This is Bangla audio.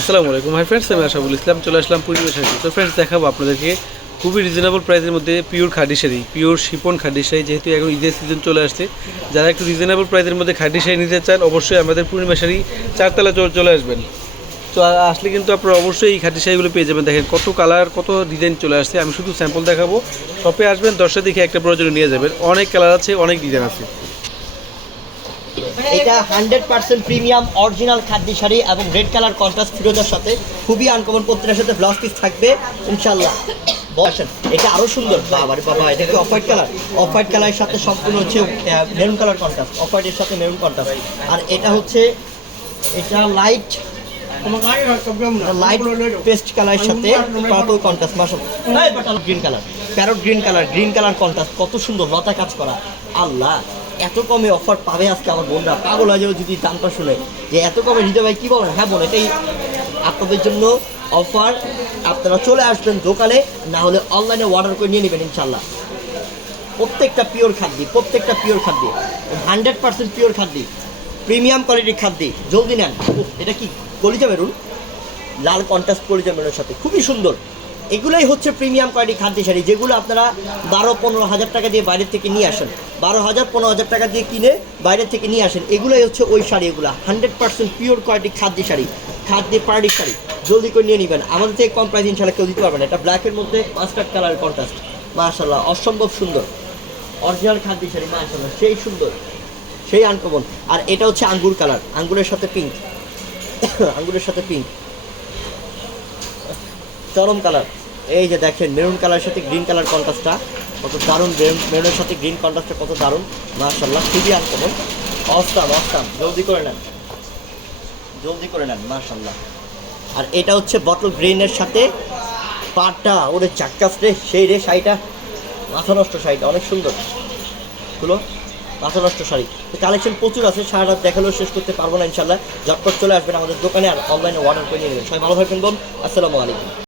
আসসালামু আলাইকুম। হাই ফ্রেন্ডস আমি আশাবুল ইসলাম। চলে আসলাম পূর্ণিমা শাড়ি তো ফ্রেন্ডস দেখাবো আপনাদেরকে খুবই রিজনেবল প্রাইসের মধ্যে pure khadi sari pure chiffon khadi sari, যেহেতু এখন ঈদের সিজন চলে আসছে। যারা একটু রিজনেবল প্রাইসের মধ্যে খাডি শাড়ি নিতে চান, অবশ্যই আমাদের পূর্ণিমা শাড়ি চারতলা চলে চলে আসবেন। তো আসলে কিন্তু আপনারা অবশ্যই এই খাটি শাড়িগুলো পেয়ে যাবেন। দেখেন কত কালার কত ডিজাইন চলে আসছে। আমি শুধু স্যাম্পল দেখাবো। শপে আসবেন দশটা দেখে একটা প্রয়োজন নিয়ে যাবেন। অনেক কালার আছে, অনেক ডিজাইন আছে। এটা হান্ড্রেড পার্সেন্ট প্রিমিয়াম অরিজিনাল খাদ্য শাড়ি এবং রেড কালার কন্ট্রাস্ট ফিরোজার সাথে খুবই আনকমন প্রত্যেকটার সাথে ব্লাউজ পিস থাকবে ইনশাল্লাহ বসেন এটা আরও সুন্দর। বাবা রে বাবা এটা কি off white colour off white কালারের সাথে সম্পূর্ণ হচ্ছে মেরুন কালার কন্ট্রাস্ট অফ হোয়াইটের সাথে মেরুন কন্ট্রাস্ট আর এটা হচ্ছে এটা লাইট লাইট পেস্ট কালারের সাথে পার্পল কন্ট্রাস্ট মাসাল green colour parrot green colour green colour contrast কত সুন্দর লতা কাজ করা। আল্লাহ। এত কমে অফার পাবে আজকে আমার বোনরা? পাগল হয়ে যাবে যদি দামটা শুনে। যে এত কমে হৃদয় ভাই কী বলেন? হ্যাঁ বোন এটাই আপনাদের জন্য অফার আপনারা চলে আসবেন দোকানে, না হলে অনলাইনে অর্ডার করে নিয়ে নেবেন ইনশাল্লাহ প্রত্যেকটা পিওর খাদ্য, প্রত্যেকটা পিওর খাদ্য। হান্ড্রেড পার্সেন্ট পিওর খাদ্য প্রিমিয়াম কোয়ালিটির খাদ্য। জলদি নেন। এটা কি কলিজা মেরুন লাল কন্ট্রাস্ট কলিজা মেরুনের সাথে। খুবই সুন্দর। এগুলোই হচ্ছে প্রিমিয়াম কোয়ালিটি খাদ্য শাড়ি, যেগুলো আপনারা বারো, পনেরো হাজার টাকা দিয়ে বাইরের থেকে নিয়ে আসেন। বারো হাজার, পনেরো হাজার টাকা দিয়ে কিনে বাইরের থেকে নিয়ে আসেন। এগুলোই হচ্ছে ওই শাড়ি এগুলো হান্ড্রেড পার্সেন্ট পিওর কোয়ালিটি খাদ্য শাড়ি খাদ্য পার্টি শাড়ি। জলদি করে নিয়ে নেবেন। আমাদের থেকে কম প্রাইস ইনশাল্লাহ কেউ দিতে পারবেন এটা ব্ল্যাকের মধ্যে মাস্টার্ড কালার কন্ট্রাস্ট মাশাল্লাহ অসম্ভব সুন্দর। অরিজিনাল খাদ্য শাড়ি মাশাল্লাহ সেই সুন্দর, সেই আনকমন আর এটা হচ্ছে আঙ্গুর কালার আঙ্গুরের সাথে পিঙ্ক আঙ্গুরের সাথে পিঙ্ক চরম কালার। এই যে দেখেন মেরুন কালারের সাথে গ্রিন কালার কন্ট্রাস্টটা কত দারুণ মেরুনের সাথে গ্রিন কন্ট্রাস্টটা কত দারুণ। মাশাল্লাহ খুবই আনকমন অস্তাম অস্তাম জলদি করে নেন। জলদি করে নেন মাশাল্লাহ আর এটা হচ্ছে বটল গ্রিনের সাথে পাটটা ওরে চাক্কাস রে সেই রে শাড়িটা। মাথা নষ্ট শাড়িটা, অনেক সুন্দর। হলো মাথা নষ্ট শাড়ি। কালেকশন প্রচুর আছে, সারা রাত দেখালেও শেষ করতে পারব না ইনশাল্লাহ ঝটপট চলে আসবেন আমাদের দোকানে আর অনলাইনে অর্ডার করে নিয়ে নেবেন। সবাই ভালো থাকবেন, বোন। আসসালামু আলাইকুম।